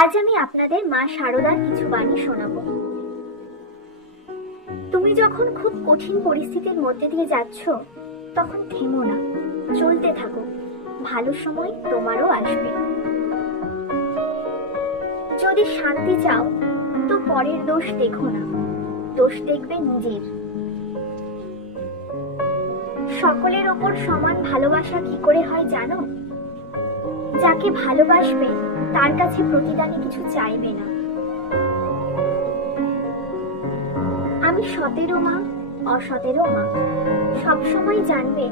আজ আমি আপনাদের মা শারদার কিছু বাণী শোনাবো। তুমি যখন খুব কঠিন পরিস্থিতির মধ্যে দিয়ে যাচ্ছ, তখন থেমো না, চলতে থাকো, ভালো সময় তোমারও আসবে। যদি শান্তি চাও তো পরের দোষ দেখো না, দোষ দেখবে নিজের। সকলের ওপর সমান ভালোবাসা কি করে হয় জানো? যাকে ভালোবাসবে তার কাছে প্রতিদানে কিছু চাইবে না। আমি সতেরো মা, অসতেরো মা, সবসময় জানবে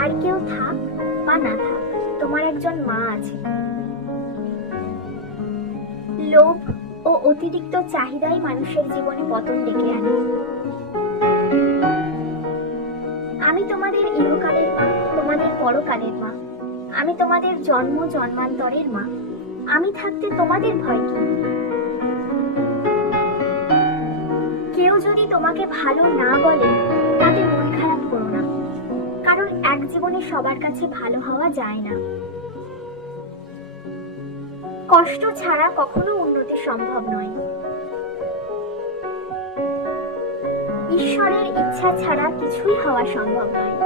আর কেউ থাক বা না থাক, তোমার একজন মা আছে। লোভ ও অতিরিক্ত চাহিদাই মানুষের জীবনে পতন ডেকে আনে। আমি তোমাদের ইহকালের মা, তোমাদের পরকালের মা। আমি তোমাদের জন্ম জন্মান্তরের মা। আমি থাকতে তোমাদের ভয় কি? কেউ যদি তোমাকে ভালো না বলে তাতে মন খারাপ করো না, কারণ এক জীবনে সবার কাছে ভালো হওয়া যায় না। কষ্ট ছাড়া কখনো উন্নতি সম্ভব নয়। ঈশ্বরের ইচ্ছা ছাড়া কিছুই হওয়া সম্ভব নয়।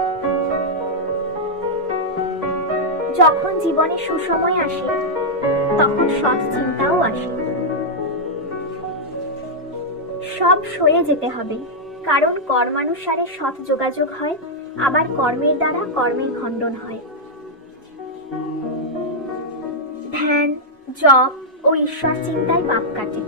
যখন জীবনে সুসময় আসে তখন সৎ চিন্তাও আসে। সব সয়ে যেতে হবে, কারণ কর্মানুসারে সৎ যোগাযোগ হয়, আবার কর্মের দ্বারা কর্মের খণ্ডন হয়। ধ্যান, জপ ও ঈশ্বর চিন্তায় পাপ কাটে।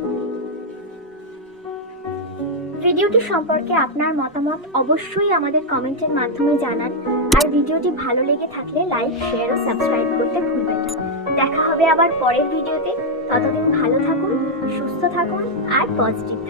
ভিডিওটি সম্পর্কে আপনার মতামত অবশ্যই আমাদের কমেন্টের মাধ্যমে জানান। আর ভিডিওটি ভালো লেগে থাকলে লাইক, শেয়ার ও সাবস্ক্রাইব করতে ভুলবেন না। দেখা হবে আবার পরের ভিডিওতে। ততদিন ভালো থাকুন, সুস্থ থাকুন আর পজিটিভ থাকুন।